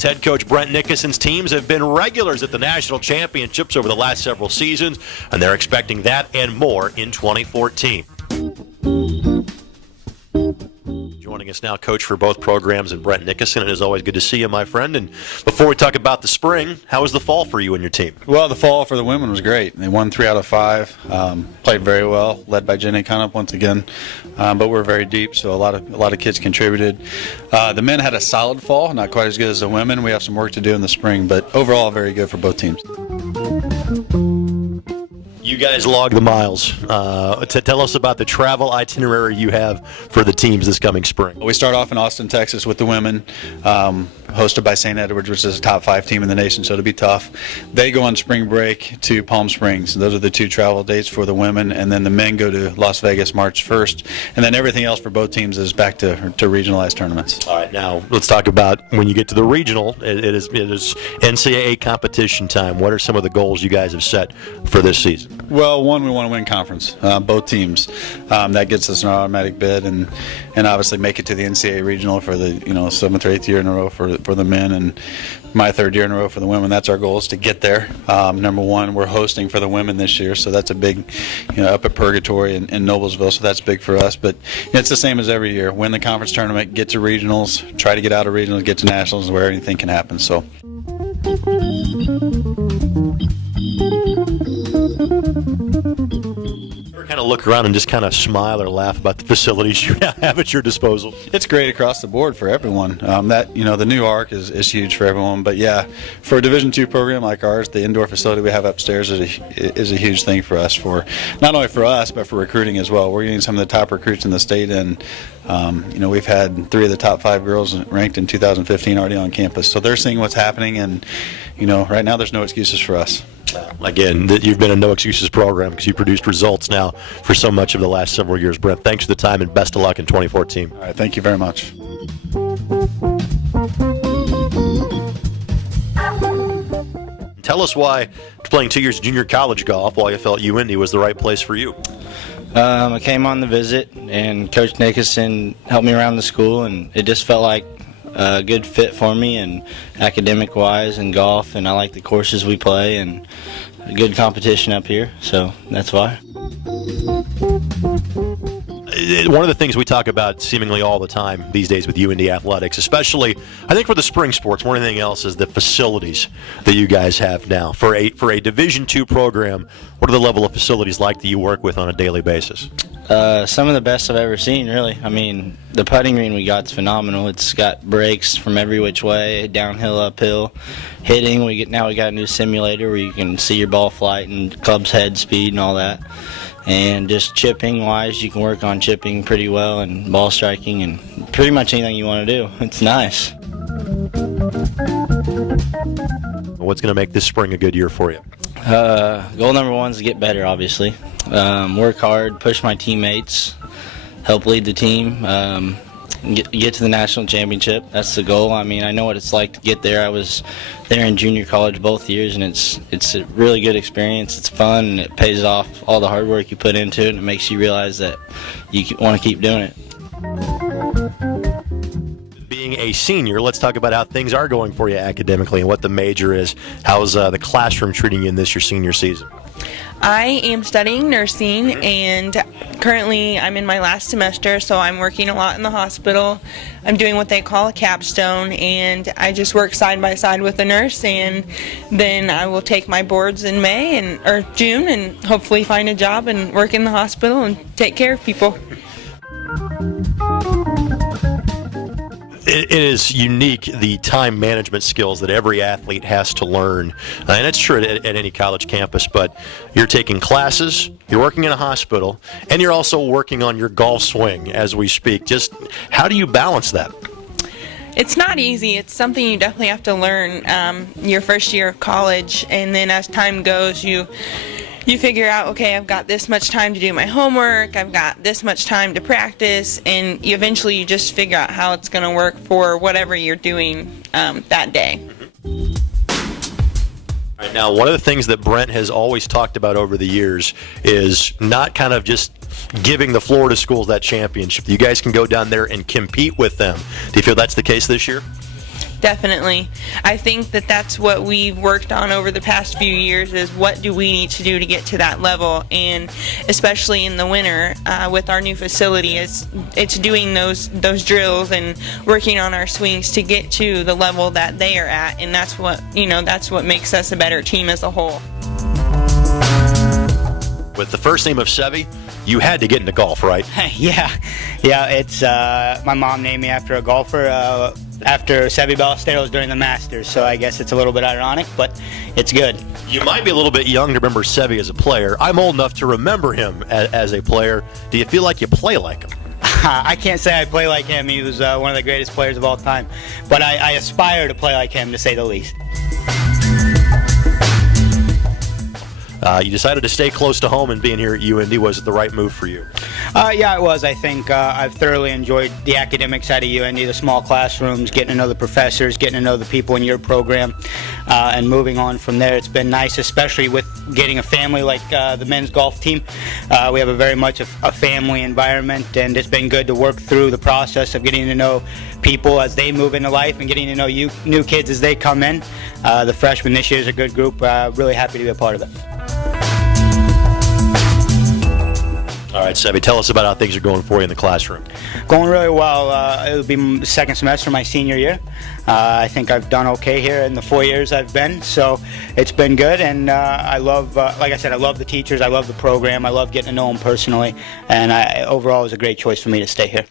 Xperience. Head coach Brent Nickerson's teams have been regulars at the national championships over the last several seasons, and they're expecting that and more in 2014. Joining us now, coach for both programs, and Brent Nickerson. It is always good to see you, my friend. And before we talk about the spring, how was the fall for you and your team? Well, the fall for the women was great. They won 3 out of 5, played very well, led by Jenny Cunup once again. But we're very deep, so a lot of kids contributed. The men had a solid fall, not quite as good as the women. We have some work to do in the spring, but overall very good for both teams. You guys log the miles. Tell us about the travel itinerary you have for the teams this coming spring. We start off in Austin, Texas with the women, hosted by St. Edwards, which is a top 5 team in the nation, so it'll be tough. They go on spring break to Palm Springs. Those are the 2 travel dates for the women, and then the men go to Las Vegas March 1st, and then everything else for both teams is back to regionalized tournaments. All right, now let's talk about when you get to the regional. It is NCAA competition time. What are some of the goals you guys have set for this season? Well, one, we want to win conference, both teams. That gets us an automatic bid, and obviously make it to the NCAA regional for the 7th or 8th year in a row for the men, and my 3rd year in a row for the women. That's our goal, is to get there. Number one, we're hosting for the women this year, so that's a big, up at Purgatory in Noblesville, so that's big for us. But it's the same as every year: win the conference tournament, get to regionals, try to get out of regionals, get to nationals, where anything can happen. So. Kind of look around and just kind of smile or laugh about the facilities you now have at your disposal? It's great across the board for everyone. The new ARC is huge for everyone. But yeah, for a Division II program like ours, the indoor facility we have upstairs is a huge thing for us. For not only for us, but for recruiting as well. We're getting some of the top recruits in the state, and we've had 3 of the top 5 girls ranked in 2015 already on campus. So they're seeing what's happening, and right now there's no excuses for us. Again, you've been a no excuses program because you produced results now for so much of the last several years. Brent, thanks for the time and best of luck in 2014. All right, thank you very much. Tell us why playing 2 years of junior college golf, why you felt UIndy was the right place for you. I came on the visit, and Coach Nickerson helped me around the school, and it just felt like a good fit for me, and academic-wise and golf, and I like the courses we play, and a good competition up here, so that's why. One of the things we talk about seemingly all the time these days with UIndy athletics, especially I think for the spring sports, more than anything else, is the facilities that you guys have now. For a Division II program, what are the level of facilities like that you work with on a daily basis? Some of the best I've ever seen, really. I mean, the putting green we got is phenomenal. It's got breaks from every which way, downhill, uphill. Hitting, we got a new simulator where you can see your ball flight and club's head speed and all that. And just chipping wise, you can work on chipping pretty well, and ball striking, and pretty much anything you want to do. It's nice. What's going to make this spring a good year for you? Goal number 1 is to get better, obviously. Work hard, push my teammates, help lead the team, get to the national championship. That's the goal. I mean, I know what it's like to get there. I was there in junior college both years, and it's a really good experience. It's fun, and it pays off all the hard work you put into it, and it makes you realize that you want to keep doing it. Being a senior, let's talk about how things are going for you academically and what the major is. How's the classroom treating you in your senior season? I am studying nursing, and currently I'm in my last semester, so I'm working a lot in the hospital. I'm doing what they call a capstone, and I just work side by side with a nurse, and then I will take my boards in May or June and hopefully find a job and work in the hospital and take care of people. It is unique, the time management skills that every athlete has to learn. And it's true at any college campus, but you're taking classes, you're working in a hospital, and you're also working on your golf swing as we speak. Just how do you balance that? It's not easy. It's something you definitely have to learn your first year of college, and then as time goes, you figure out, okay, I've got this much time to do my homework, I've got this much time to practice, and you just figure out how it's going to work for whatever you're doing that day. All right, now, one of the things that Brent has always talked about over the years is not kind of just giving the Florida schools that championship. You guys can go down there and compete with them. Do you feel that's the case this year? Definitely. I think that that's what we've worked on over the past few years is what do we need to do to get to that level, and especially in the winter with our new facility, it's doing those drills and working on our swings to get to the level that they are at, and that's what makes us a better team as a whole. With the first name of Sevi, you had to get into golf, right? Yeah. It's my mom named me after a golfer after Sevi Ballesteros during the Masters, so I guess it's a little bit ironic, but it's good. You might be a little bit young to remember Sevi as a player. I'm old enough to remember him as a player. Do you feel like you play like him? I can't say I play like him. He was one of the greatest players of all time, but I aspire to play like him, to say the least. You decided to stay close to home, and being here at UIndy, was it the right move for you? Yeah, it was. I think I've thoroughly enjoyed the academic side of UIndy, the small classrooms, getting to know the professors, getting to know the people in your program, and moving on from there. It's been nice, especially with getting a family like the men's golf team. We have a very much a family environment, and it's been good to work through the process of getting to know people as they move into life and getting to know you new kids as they come in. The freshmen this year is a good group. Really happy to be a part of it. All right, Sevi, tell us about how things are going for you in the classroom. Going really well. It'll be the second semester of my senior year. I think I've done okay here in the 4 years I've been, so it's been good, and I love, like I said, I love the teachers, I love the program, I love getting to know them personally, and overall it was a great choice for me to stay here.